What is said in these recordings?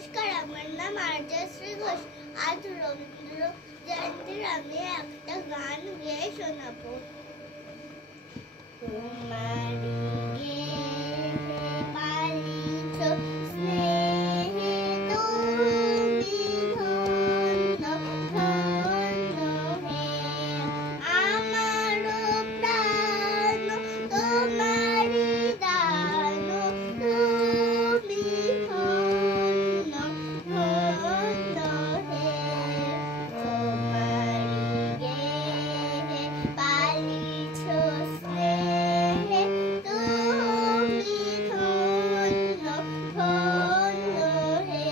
নমস্কার, আমার নাম আর্যশ্রী ঘোষ। আজ রবীন্দ্র জয়ন্তীর আমি একটা গান গেয়ে শোনাবো। তোমারি গেয়ে পালিত স্নেহে তুমি ধন্য ধন্য হে। আমার প্রাণ তোমারি দান, তুমি ধন্য ধন্য হে। তোমারি গেয়ে পালিত স্নেহে তুমি ধন্য ধন্য হে।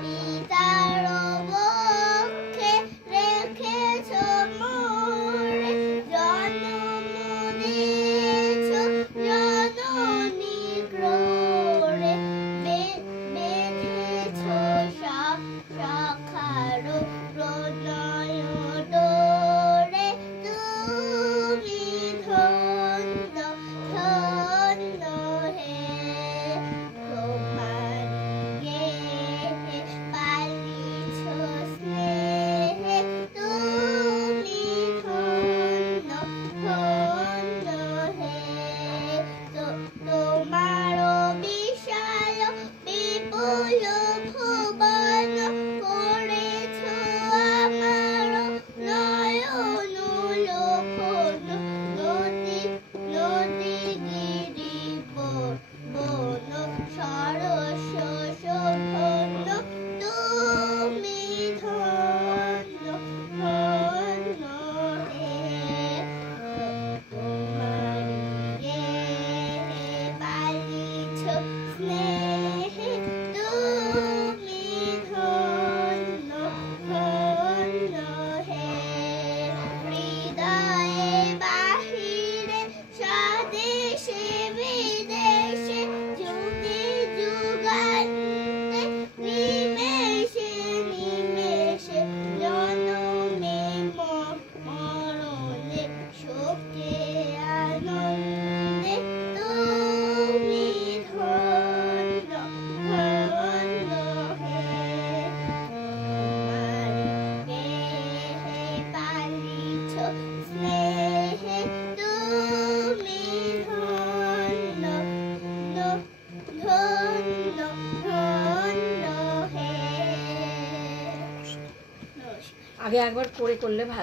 পিতার বক্ষে রেখেছ মোরে, জন্ম দিয়েছ জননী ক্রোড়ে। বেঁধেছ শাখার প্রণয় ডোরে, তুমি ধন্য ধন্য হে। তোমারি গেয়ে পালিছ স্নেহে তুমি ধন্য ধন্য হে। তোমার বিশাল বিপুল ভুবন করেছ আমার নয়ন লোভন। নদী নদী গিরি বন সরস শোভন, তুমি ধন্য ধন্য হে। তোমারি গেয়ে পালিছ স্নেহে তুমি ধন্য ধন্য হে। হৃদয়ে বাহিরে স্বদেশে বিদেশে যুগে যুগান্তে নিমেষে নিমেষে জনমে মরণে শোকে আনন্দে, তুমি ধন্য ধন্য হে। তোমারি গেয়ে পালিছ স্নেহে তুমি ধন্য ধন্য ধন্য হে। আগে একবার করলে ভালো।